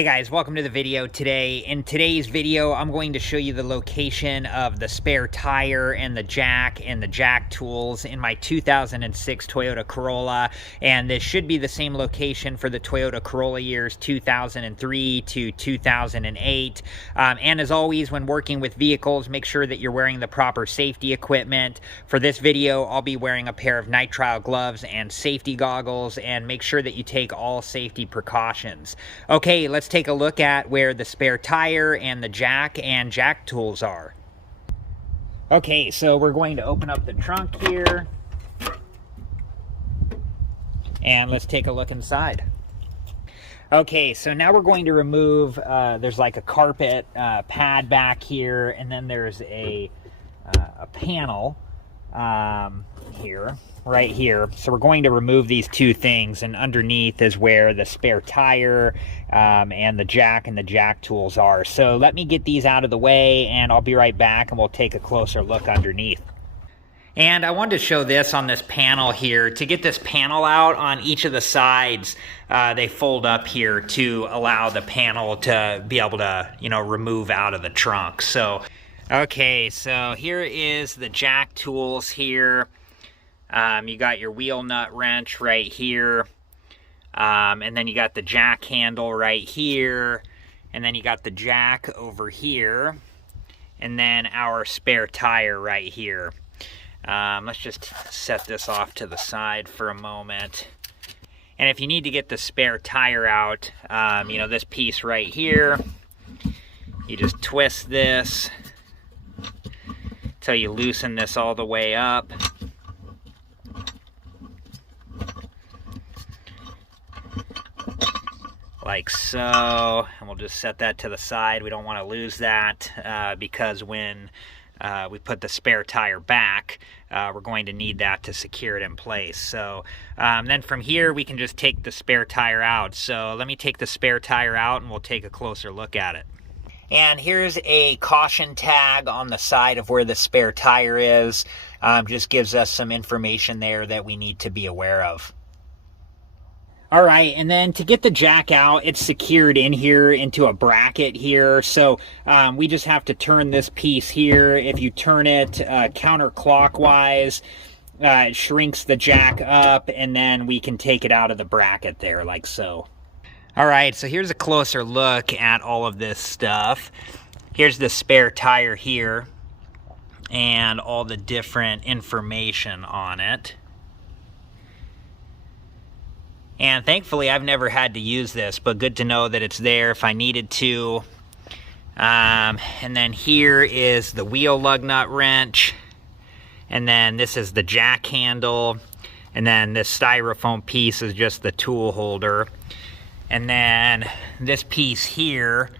Hey guys, welcome to the video today. In today's video, I'm going to show you the location of the spare tire and the jack tools in my 2006 Toyota Corolla. And this should be the same location for the Toyota Corolla years 2003 to 2008. And as always, when working with vehicles, make sure that you're wearing the proper safety equipment. For this video, I'll be wearing a pair of nitrile gloves and safety goggles, and make sure that you take all safety precautions. Okay, let's take a look at where the spare tire and the jack tools are. Okay, so we're going to open up the trunk here, and let's take a look inside. Okay, so now we're going to remove, there's like a carpet pad back here, and then there's a panel here, right here. So we're going to remove these two things, and underneath is where the spare tire and the jack tools are. So let me get these out of the way, and I'll be right back, and we'll take a closer look underneath. And I wanted to show this on this panel here. To get this panel out on each of the sides, they fold up here to allow the panel to be able to, remove out of the trunk. So, okay, so here is the jack tools here. You got your wheel nut wrench right here. And then you got the jack handle right here. And then you got the jack over here. And then our spare tire right here. Let's just set this off to the side for a moment. And if you need to get the spare tire out, this piece right here, you just twist this till you loosen this all the way up. Like so, and we'll just set that to the side. We don't want to lose that because when we put the spare tire back, we're going to need that to secure it in place. So then from here, we can just take the spare tire out. So let me take the spare tire out, and we'll take a closer look at it. And here's a caution tag on the side of where the spare tire is. Just gives us some information there that we need to be aware of. All right, and then to get the jack out, it's secured in here into a bracket here. So we just have to turn this piece here. If you turn it counterclockwise, it shrinks the jack up, and then we can take it out of the bracket there, like so. All right, so here's a closer look at all of this stuff. Here's the spare tire here, and all the different information on it. And thankfully, I've never had to use this, but good to know that it's there if I needed to. And then here is the wheel lug nut wrench. And then this is the jack handle. And then this styrofoam piece is just the tool holder. And then this piece here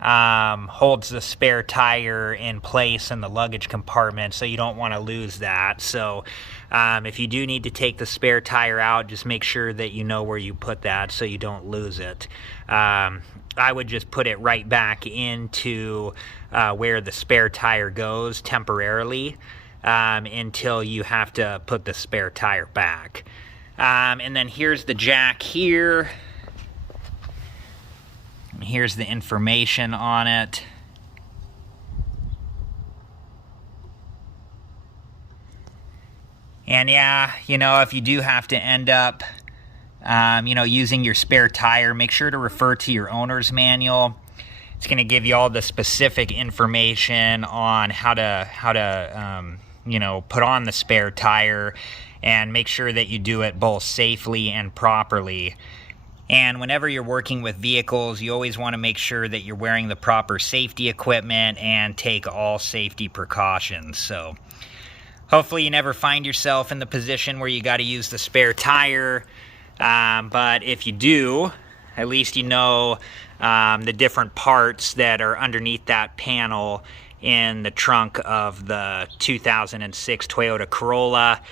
holds the spare tire in place in the luggage compartment, so you don't want to lose that. So if you do need to take the spare tire out, just make sure that you know where you put that so you don't lose it. I would just put it right back into where the spare tire goes temporarily until you have to put the spare tire back. And then here's the jack here. Here's the information on it. And yeah, if you do have to end up, using your spare tire, make sure to refer to your owner's manual. It's going to give you all the specific information on how to put on the spare tire, and make sure that you do it both safely and properly. And whenever you're working with vehicles, you always want to make sure that you're wearing the proper safety equipment and take all safety precautions. So hopefully you never find yourself in the position where you got to use the spare tire. But if you do, at least you know the different parts that are underneath that panel in the trunk of the 2006 Toyota Corolla.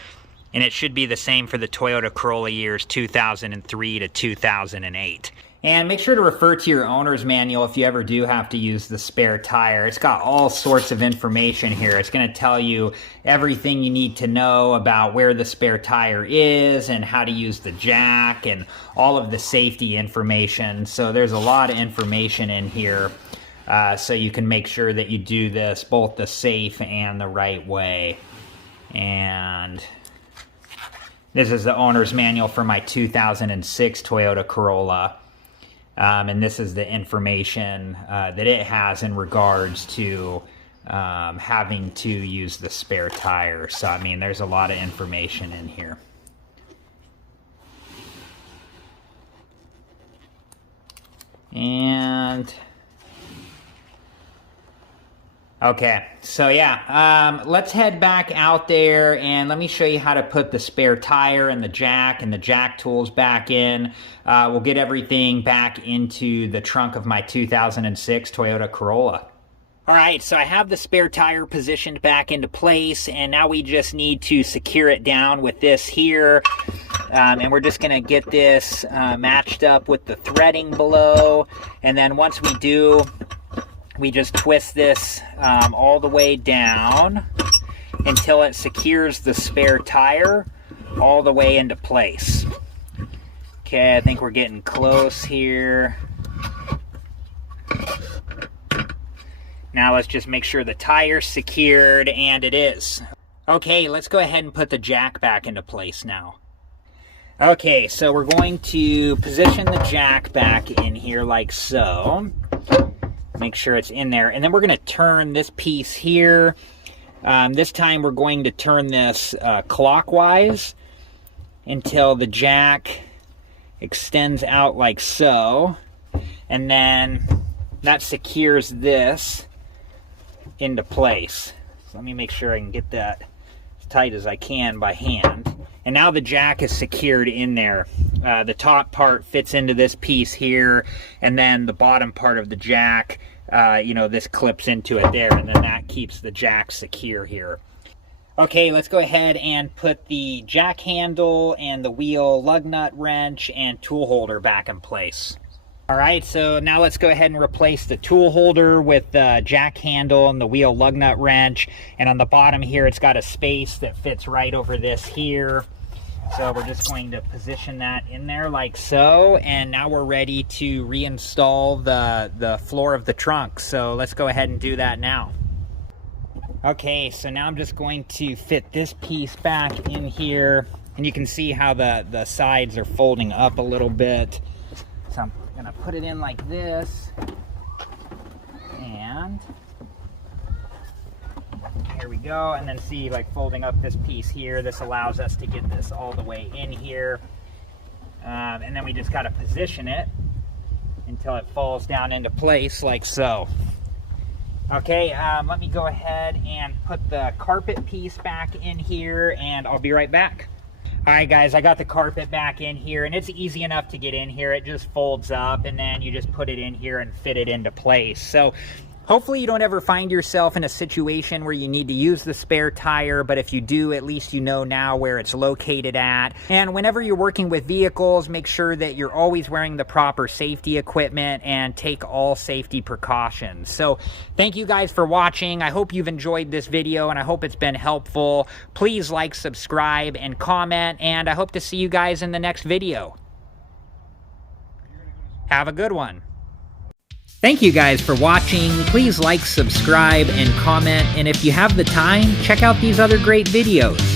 And it should be the same for the Toyota Corolla years 2003 to 2008. And make sure to refer to your owner's manual if you ever do have to use the spare tire. It's got all sorts of information here. It's going to tell you everything you need to know about where the spare tire is and how to use the jack and all of the safety information. So there's a lot of information in here, so you can make sure that you do this both the safe and the right way. And this is the owner's manual for my 2006 Toyota Corolla. And this is the information that it has in regards to having to use the spare tire. So, I mean, there's a lot of information in here. And okay, so yeah, let's head back out there and let me show you how to put the spare tire and the jack tools back in. We'll get everything back into the trunk of my 2006 Toyota Corolla. All right, so I have the spare tire positioned back into place, and now we just need to secure it down with this here. And we're just going to get this matched up with the threading below. And then once we do, we just twist this all the way down until it secures the spare tire all the way into place. Okay, I think we're getting close here. Now let's just make sure the tire's secured, and it is. Okay, let's go ahead and put the jack back into place now. Okay, so we're going to position the jack back in here like so. Make sure it's in there, and then we're going to turn this piece here. This time we're going to turn this clockwise until the jack extends out like so, and then that secures this into place. So let me make sure I can get that as tight as I can by hand. And now the jack is secured in there. The top part fits into this piece here, and then the bottom part of the jack, you know, this clips into it there, and then that keeps the jack secure here. Okay, let's go ahead and put the jack handle and the wheel lug nut wrench and tool holder back in place. All right, so now let's go ahead and replace the tool holder with the jack handle and the wheel lug nut wrench. And on the bottom here, it's got a space that fits right over this here. So we're just going to position that in there like so. And now we're ready to reinstall the floor of the trunk. So let's go ahead and do that now. Okay, so now I'm just going to fit this piece back in here. And you can see how the sides are folding up a little bit. So I'm gonna put it in like this, and here we go. And then see, like, folding up this piece here, this allows us to get this all the way in here, and then we just got to position it until it falls down into place like so. Okay, let me go ahead and put the carpet piece back in here, and I'll be right back. All right, guys, I got the carpet back in here, and it's easy enough to get in here. It just folds up, and then you just put it in here and fit it into place. So hopefully you don't ever find yourself in a situation where you need to use the spare tire, but if you do, at least you know now where it's located at. And whenever you're working with vehicles, make sure that you're always wearing the proper safety equipment and take all safety precautions. So thank you guys for watching. I hope you've enjoyed this video, and I hope it's been helpful. Please like, subscribe, and comment, and I hope to see you guys in the next video. Have a good one. Thank you guys for watching. Please like, subscribe, and comment. And if you have the time, check out these other great videos.